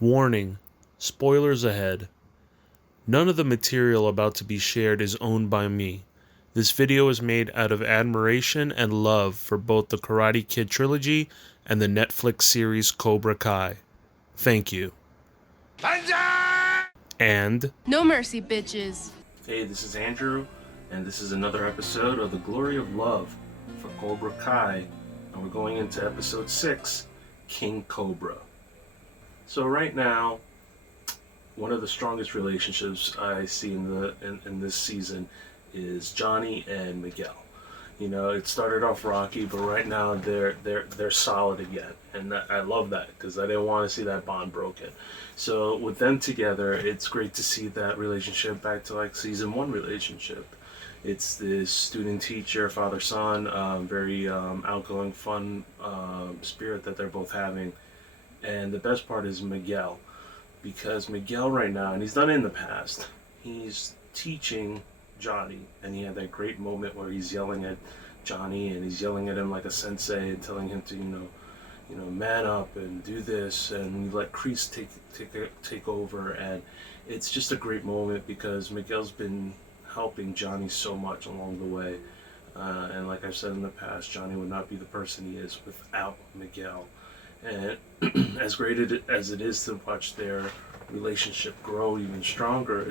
Warning, spoilers ahead. None of the material about to be shared is owned by me. This video is made out of admiration and love for both the Karate Kid trilogy and the Netflix series Cobra Kai. Thank you. And no mercy, bitches. Hey, this is Andrew, and this is another episode of The Glory of Love for Cobra Kai, and we're going into episode 6, King Cobra. So right now, one of the strongest relationships I see in this season is Johnny and Miguel. You know, it started off rocky, but right now they're solid again, and I love that because I didn't want to see that bond broken. So with them together, it's great to see that relationship back to like season 1 relationship. It's this student-teacher, father-son, very outgoing, fun spirit that they're both having. And the best part is Miguel, because Miguel right now, and he's done it in the past, he's teaching Johnny, and he had that great moment where he's yelling at Johnny, and he's yelling at him like a sensei and telling him to, you know, man up and do this, and let Kreese take over. And it's just a great moment because Miguel's been helping Johnny so much along the way, and like I've said in the past, Johnny would not be the person he is without Miguel. And as great as it is to watch their relationship grow even stronger,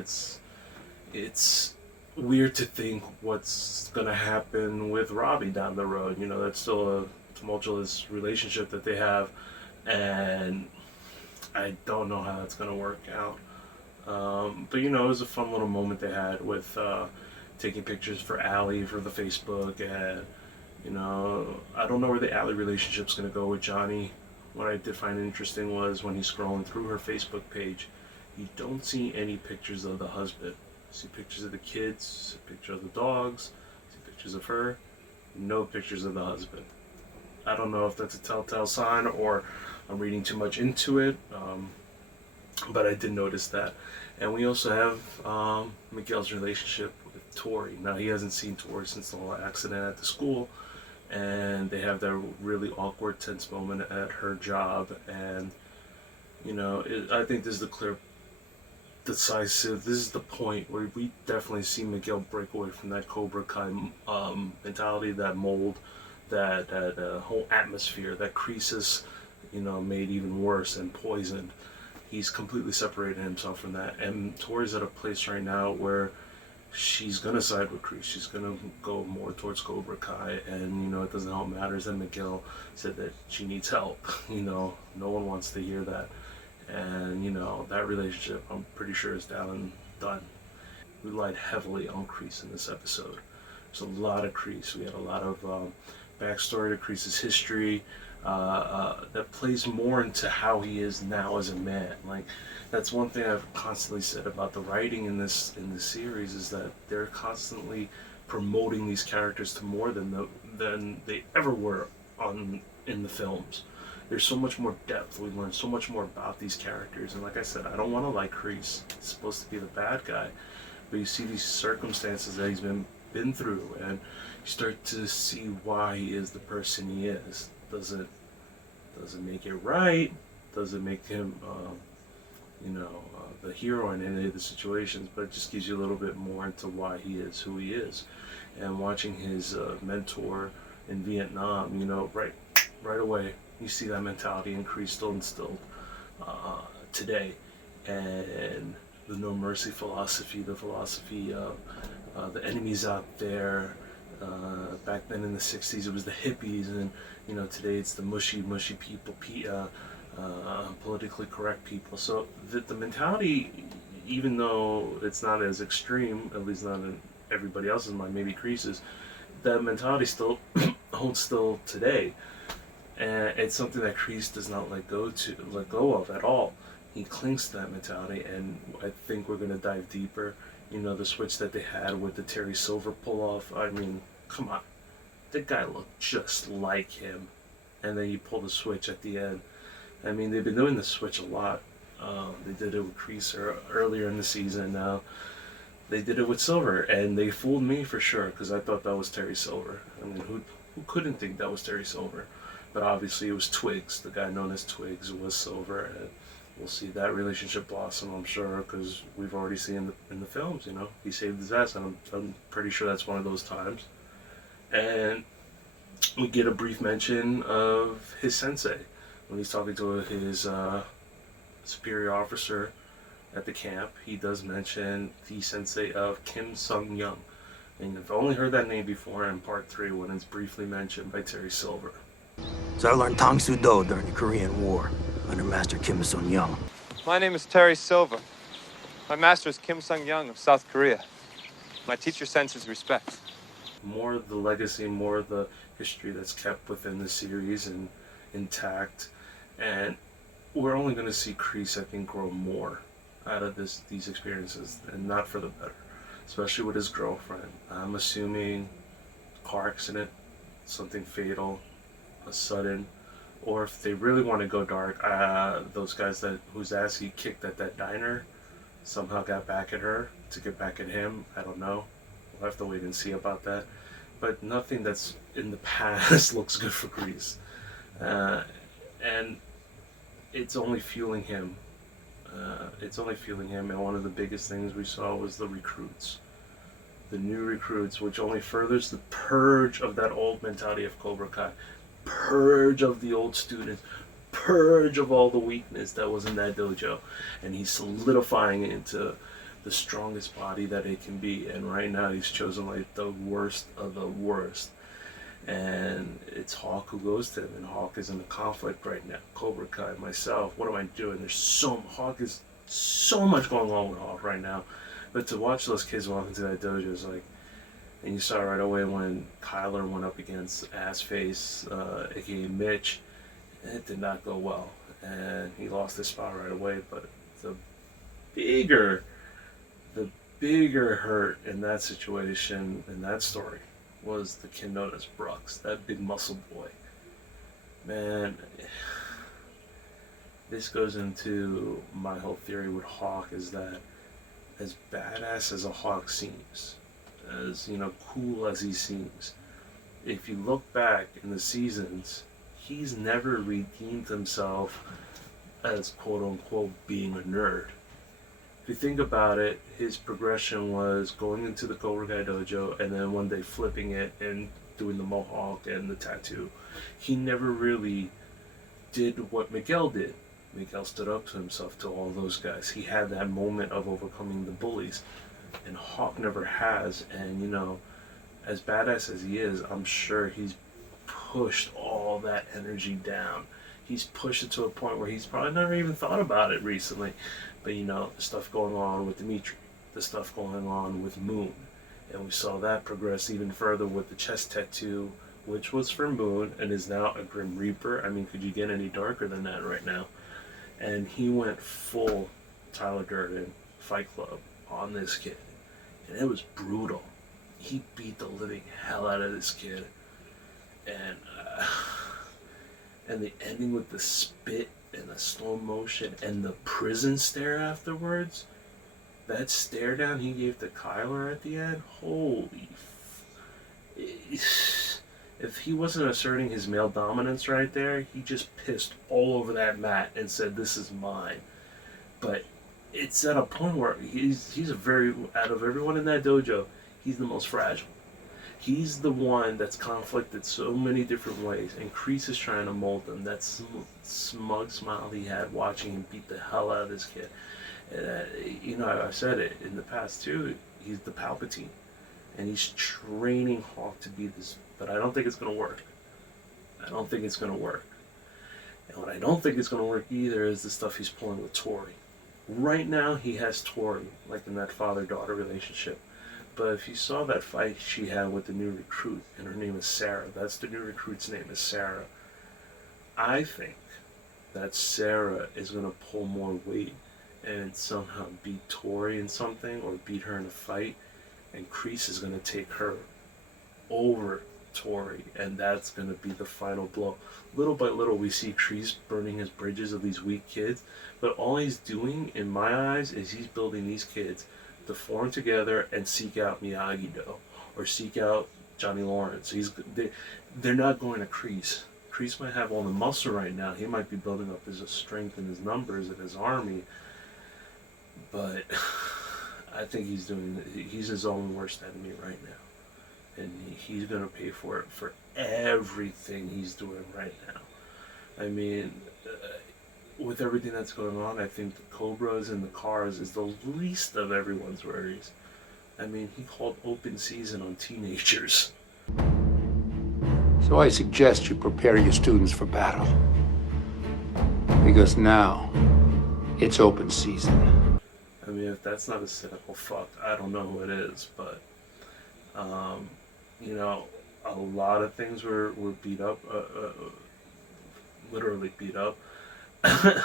it's weird to think what's gonna happen with Robbie down the road. You know, that's still a tumultuous relationship that they have, and I don't know how that's gonna work out. But you know, it was a fun little moment they had with taking pictures for Allie for the Facebook, and you know, I don't know where the Allie relationship's gonna go with Johnny. What I did find interesting was when he's scrolling through her Facebook page, you don't see any pictures of the husband. You see pictures of the kids, see pictures of the dogs, see pictures of her, no pictures of the husband. I don't know if that's a telltale sign or I'm reading too much into it, but I did notice that. And we also have Miguel's relationship with Tori. Now, he hasn't seen Tori since the whole accident at the school, and they have that really awkward, tense moment at her job. And you know, I think this is the clear, decisive. This is the point where we definitely see Miguel break away from that Cobra Kai mentality, that mold, that whole atmosphere that Kreese, you know, made even worse and poisoned. He's completely separated himself from that, and Tori's at a place right now where she's gonna side with Kreese. She's gonna go more towards Cobra Kai, and you know, it doesn't help matters that Miguel said that she needs help. You know, no one wants to hear that, and you know, that relationship, I'm pretty sure, is down and done. We relied heavily on Kreese in this episode. There's a lot of Kreese. We had a lot of backstory to Kreese's history that plays more into how he is now as a man. Like, that's one thing I've constantly said about the writing in this series, is that they're constantly promoting these characters to more than they ever were in the films. There's so much more depth. We learn so much more about these characters, and like I said, I don't want to like Kreese. He's supposed to be the bad guy, but you see these circumstances that he's been through, and you start to see why he is the person he is. Doesn't make it right. Doesn't make him the hero in any of the situations, but it just gives you a little bit more into why he is who he is. And watching his mentor in Vietnam, you know, right away, you see that mentality still instilled today. And the no mercy philosophy, the philosophy of the enemies out there. Back then in the 60s, it was the hippies, and you know, today it's the mushy people, politically correct people. So the mentality, even though it's not as extreme, at least not in everybody else's mind, maybe Kreese's, that mentality still holds still today, and it's something that Kreese does not let go of at all. He clings to that mentality, and I think we're going to dive deeper. You know, the switch that they had with the Terry Silver pull-off, I mean, come on. The guy looked just like him. And then you pull the switch at the end. I mean, they've been doing the switch a lot. They did it with Kreese earlier in the season. Now, they did it with Silver, and they fooled me for sure, because I thought that was Terry Silver. I mean, who couldn't think that was Terry Silver? But obviously it was Twigs, the guy known as Twigs was Silver, and we'll see that relationship blossom, I'm sure, because we've already seen in the films, he saved his ass, and I'm pretty sure that's one of those times. And we get a brief mention of his sensei when he's talking to his superior officer at the camp. He does mention the sensei of Kim Sung-young, and I've only heard that name before in part 3 when it's briefly mentioned by Terry Silver. So I learned Tang Soo Do during the Korean War under Master Kim Sung-young. My name is Terry Silver. My master is Kim Sung-young of South Korea. My teacher sends his respects. More of the legacy, more of the history that's kept within the series and intact. And we're only going to see Kreese, I think, grow more out of these experiences, and not for the better, especially with his girlfriend. I'm assuming car accident, something fatal, a sudden, or if they really want to go dark, those guys whose ass he kicked at that diner somehow got back at her to get back at him. I don't know. We'll have to wait and see about that. But nothing that's in the past looks good for Kreese. And it's only fueling him. And one of the biggest things we saw was the recruits. The new recruits, which only furthers the purge of that old mentality of Cobra Kai. Purge of the old students. Purge of all the weakness that was in that dojo. And he's solidifying it into the strongest body that it can be. And right now he's chosen like the worst of the worst. And it's Hawk who goes to him, and Hawk is in a conflict right now. Cobra Kai, myself, what am I doing? Hawk is so much going on with Hawk right now. But to watch those kids walk into that dojo is like, and you saw right away when Kyler went up against Assface, aka Mitch, it did not go well, and he lost his spot right away. But the bigger hurt in that situation, in that story, was the kid known as Brooks, that big muscle boy. Man, this goes into my whole theory with Hawk, is that as badass as a Hawk seems, as cool as he seems, if you look back in the seasons, he's never redeemed himself as quote unquote being a nerd. If you think about it, his progression was going into the Cobra Kai dojo and then one day flipping it and doing the mohawk and the tattoo. He never really did what Miguel did. Miguel stood up to himself, to all those guys. He had that moment of overcoming the bullies, and Hawk never has. And as badass as he is, I'm sure he's pushed all that energy down. He's pushed it to a point where he's probably never even thought about it recently. But the stuff going on with Dimitri, the stuff going on with Moon, and we saw that progress even further with the chest tattoo, which was for Moon and is now a Grim Reaper. I mean, could you get any darker than that right now? And he went full Tyler Durden Fight Club on this kid, and it was brutal. He beat the living hell out of this kid, and the ending with the spit and the slow motion and the prison stare afterwards, that stare down he gave to Kyler at the end, holy if he wasn't asserting his male dominance right there, he just pissed all over that mat and said, "This is mine." But it's at a point where he's a very, out of everyone in that dojo, he's the most fragile. He's the one that's conflicted so many different ways, and Kreese is trying to mold him. That smug smile he had watching him beat the hell out of this kid. I've said it in the past too, he's the Palpatine, and he's training Hawk to be this, but I don't think it's going to work. And what I don't think is going to work either is the stuff he's pulling with Tori. Right now he has Tori, like in that father-daughter relationship. But if you saw that fight she had with the new recruit, and her name is Sarah, that's the new recruit's name, is Sarah. I think that Sarah is going to pull more weight and somehow beat Tori in something, or beat her in a fight, and Kreese is going to take her over Tori, and that's going to be the final blow. Little by little we see Kreese burning his bridges of these weak kids, but all he's doing, in my eyes, is he's building these kids to form together and seek out Miyagi-Do or seek out Johnny Lawrence. They're not going to Kreese. Kreese might have all the muscle right now. He might be building up his strength and his numbers and his army, but I think he's his own worst enemy right now, and he's gonna pay for it for everything he's doing right now. I mean, with everything that's going on, I think the Cobras and the cars is the least of everyone's worries. I mean, he called open season on teenagers. So I suggest you prepare your students for battle. Because now, it's open season. I mean, if that's not a cynical fuck, I don't know who it is, but, you know, a lot of things were beat up, literally beat up. I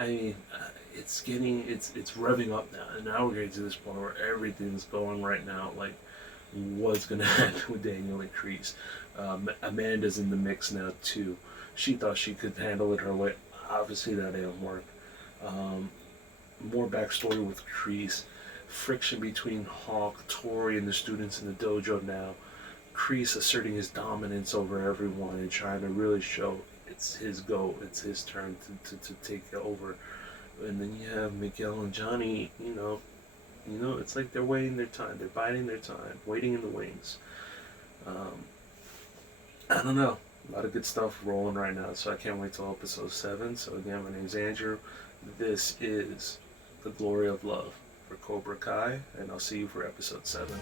mean, it's revving up now, and now we're getting to this point where everything's going right now, like, what's gonna happen with Daniel and Kreese. Amanda's in the mix now, too. She thought she could handle it her way. Obviously, that didn't work. More backstory with Kreese. Friction between Hawk, Tori, and the students in the dojo now. Kreese asserting his dominance over everyone and trying to really show it's his go, it's his turn to take over. And then you have Miguel and Johnny, you know, it's like they're waiting their time. They're biding their time, waiting in the wings. I don't know. A lot of good stuff rolling right now, so I can't wait till episode 7. So again, my name's Andrew. This is The Glory of Love for Cobra Kai, and I'll see you for episode 7.